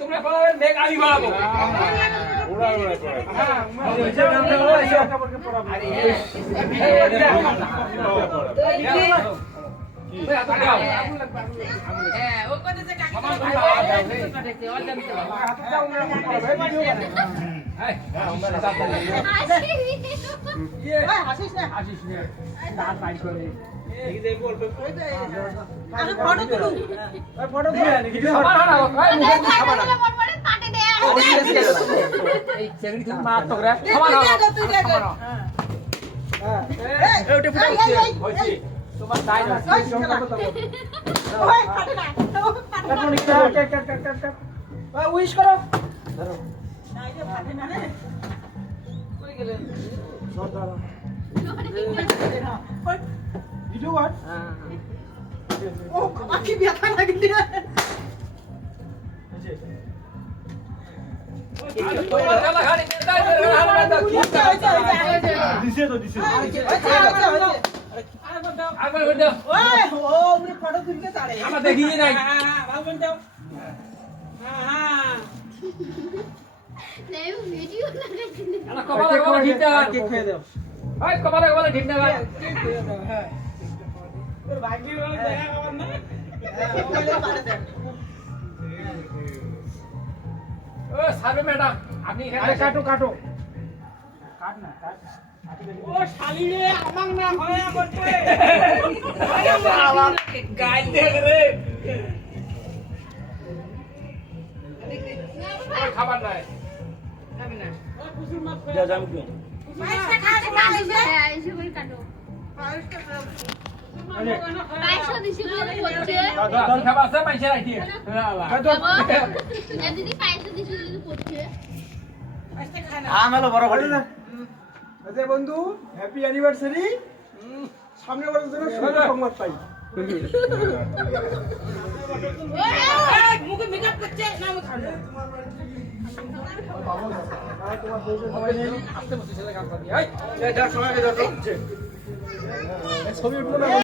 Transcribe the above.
তোমরা পালাবে মেঘ আমি বাড়াবো তোমার তাই না উইশ করো ভিডিও কর ও কি ব্যথা লাগে দিছে তো দিছে আগে বন্ধ ওই ও মেরে ফটো তুলতে তাড়ে আমরা দেখিয়ে নাই ভালো বন্ধ হ্যাঁ नहीं वीडियो लगा के আলা কপালে ঠিক না কেক খেয়ে দাও ওই কপালে ঠিক না ভাই হ্যাঁ তোর ভাগ্য ভালো দেখা খবর না ওলে পারে দেন ও সাবে ম্যাডাম আপনি এখানে কাটো কাট না কাট ও শালিরে আমাক না হয়া করতে গাইল দে রে খাবার নাই খাবি না ও কুসুর মাছ যা যাম কি पैसा खाते खाते ऐसे कोई काटो पैसा दिसी बोले পড়ছে দল খাবার আছে পয়সা রাখি দিদি पैसा দিছি বলে পড়ছে আজকে খানা আমালো বড় ঘটে না আচ্ছা বন্ধু হ্যাপি অ্যানিভার্সারি সামনে বছর জন্য শুভ সংবাদ পাই এই মুখে মেকআপ করছে না আমি খাবো আস্তে বসে ছেলে কাম করবি এই ছবি উঠলো না